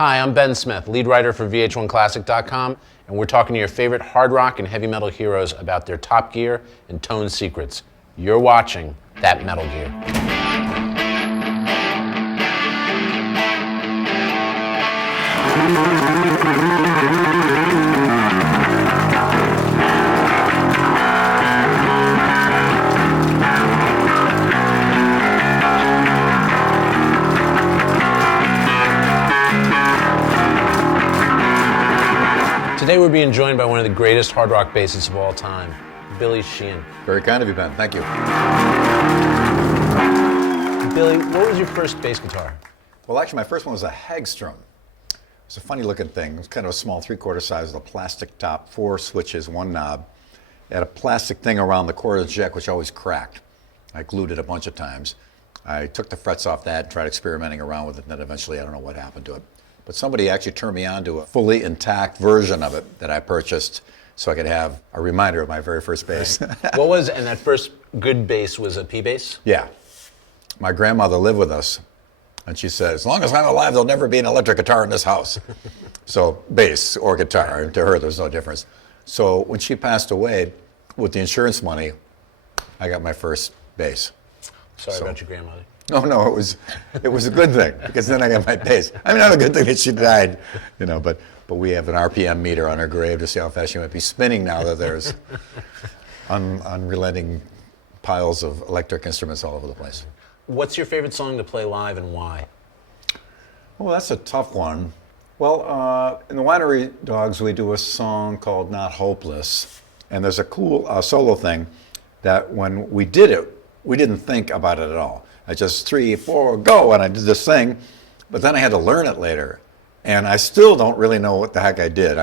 Hi, I'm Ben Smith, lead writer for VH1Classic.com, and we're talking to your favorite hard rock and heavy metal heroes about their top gear and tone secrets. You're watching That Metal Gear. Today we're being joined by one of the greatest hard rock bassists of all time, Billy Sheehan. Very kind of you, Ben. Thank you. Billy, what was your first bass guitar? Well, actually, my first one was a Hagstrom. It was a funny looking thing. It was kind of a small 3/4 size with a plastic top, 4 switches, 1 knob. It had a plastic thing around the core of the jack, which always cracked. I glued it a bunch of times. I took the frets off that and tried experimenting around with it, and then eventually I don't know what happened to it. But somebody actually turned me on to a fully intact version of it that I purchased so I could have a reminder of my very first bass. What was, and that first good bass was a P bass? Yeah. My grandmother lived with us, and she said, as long as I'm alive, there'll never be an electric guitar in this house. So bass or guitar, and to her, there's no difference. So when she passed away, with the insurance money, I got my first bass. Sorry about your grandmother. No, it was a good thing, because then I got my bass. I mean, not a good thing that she died, but we have an RPM meter on her grave to see how fast she might be spinning now that there's unrelenting piles of electric instruments all over the place. What's your favorite song to play live and why? Well, that's a tough one. Well, in the Winery Dogs, we do a song called Not Hopeless, and there's a cool solo thing that when we did it, we didn't think about it at all. I just 3, 4, go, and I did this thing, but then I had to learn it later, and I still don't really know what the heck I did.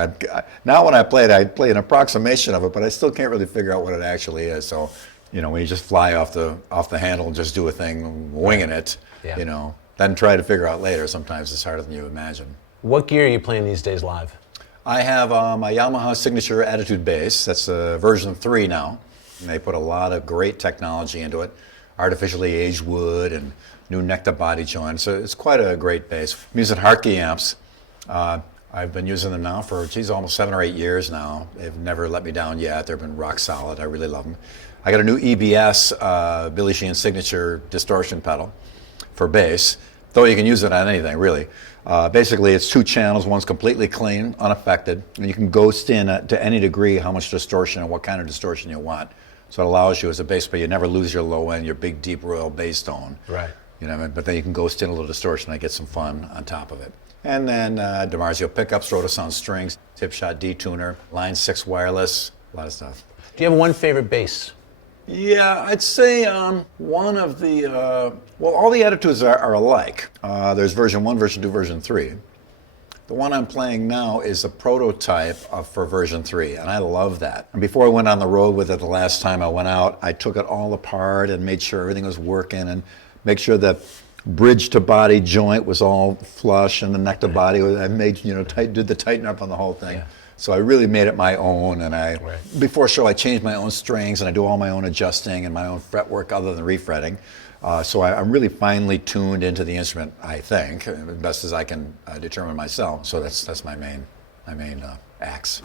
Now when I play it, I play an approximation of it, but I still can't really figure out what it actually is. So, when you just fly off the handle and just do a thing, winging it, yeah. Then try to figure out later. Sometimes it's harder than you imagine. What gear are you playing these days live? I have my Yamaha signature Attitude bass. That's version 3 now. And they put a lot of great technology into it. Artificially aged wood and new neck to body joints. So it's quite a great bass. I'm using Hartke amps. I've been using them now for, almost 7 or 8 years now. They've never let me down yet. They've been rock solid. I really love them. I got a new EBS Billy Sheehan signature distortion pedal for bass, though you can use it on anything, really. Basically, it's 2 channels. One's completely clean, unaffected, and you can ghost in to any degree how much distortion and what kind of distortion you want. So it allows you as a bass player, you never lose your low end, your big, deep, royal bass tone. Right. But then you can ghost in a little distortion and get some fun on top of it. And then DiMarzio pickups, Rotosound strings, tip shot D-tuner, line 6 wireless, a lot of stuff. Do you have one favorite bass? Yeah, I'd say one of the, all the Attitudes are alike. There's version 1, version 2, version 3. The one I'm playing now is a prototype for version 3, and I love that. And before I went on the road with it the llast time I went out, I took it all apart and made sure everything was working and make sure the bridge to body joint was all flush and the neck to body, I made, did the tighten up on the whole thing. Yeah. So I really made it my own, and before show I changed my own strings and I do all my own adjusting and my own fretwork other than refretting. So I'm really finely tuned into the instrument, I think, as best as I can determine myself. So that's my main axe.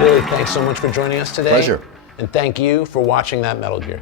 Billy, thanks so much for joining us today. Pleasure. And thank you for watching That Metal Gear.